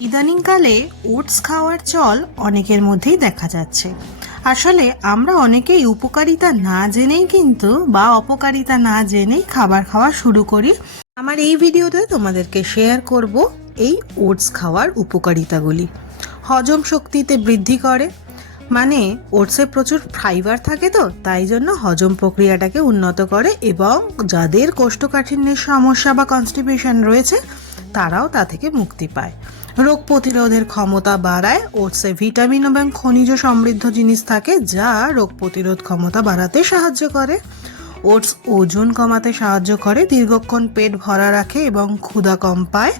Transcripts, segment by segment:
ইদানিংকালে ওটস খাওয়ার চল অনেকের মধ্যেই দেখা যাচ্ছে। আসলে আমরা অনেকেই উপকারিতা না জেনেই কিন্তু বা অপকারিতা না জেনেই খাবার খাওয়া শুরু করি। আমার এই ভিডিওতে তোমাদেরকে শেয়ার করব এই ওটস খাওয়ার উপকারিতাগুলি। হজম শক্তিতে বৃদ্ধি করে, মানে ওটসে প্রচুর ফাইবার থাকে, তো তাই জন্য হজম প্রক্রিয়াটাকে উন্নত করে এবং যাদের কোষ্ঠকাঠিন্যের সমস্যা বা কনস্টিপেশন রয়েছে তারাও তা থেকে মুক্তি পায়। রোগ প্রতিরোধের ক্ষমতা বাড়ায়। ওটসে ভিটামিন এবং খনিজ সমৃদ্ধ জিনিস থাকে যা রোগ প্রতিরোধ ক্ষমতা বাড়াতে সাহায্য করে। ওটস ওজন কমাতে সাহায্য করে, দীর্ঘক্ষণ পেট ভরা রাখে এবং ক্ষুধা কম পায়,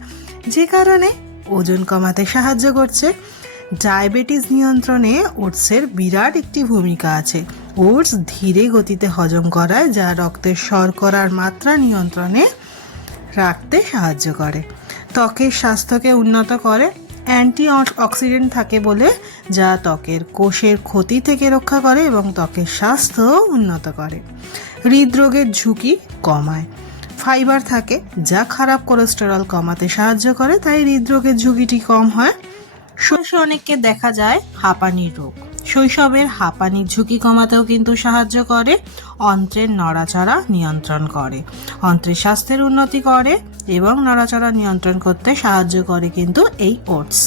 যে কারণে ওজন কমাতে সাহায্য করছে। ডায়াবেটিস নিয়ন্ত্রণে ওটসের বিরাট একটি ভূমিকা আছে। ওটস ধীরে গতিতে হজম করায়, যা রক্তের শর্করার মাত্রা নিয়ন্ত্রণে রাখতে সাহায্য করে। ত্বকের স্বাস্থ্যকে উন্নত করে। অ্যান্টি অক্সিডেন্ট থাকে বলে, যা ত্বকের কোষের ক্ষতি থেকে রক্ষা করে এবং ত্বকের স্বাস্থ্য উন্নত করে। হৃদরোগের ঝুঁকি কমায়। ফাইবার থাকে যা খারাপ কোলেস্টেরল কমাতে সাহায্য করে, তাই হৃদরোগের ঝুঁকিটি কম হয়। শৈশবে অনেককে দেখা যায় হাঁপানির রোগ। শৈশবের হাঁপানির ঝুঁকি কমাতেও কিন্তু সাহায্য করে। অন্ত্রের নড়াচড়া নিয়ন্ত্রণ করে, অন্ত্রের স্বাস্থ্যের উন্নতি করে এবং নড়াচড়া নিয়ন্ত্রণ করতে সাহায্য করে কিন্তু এই ওটস।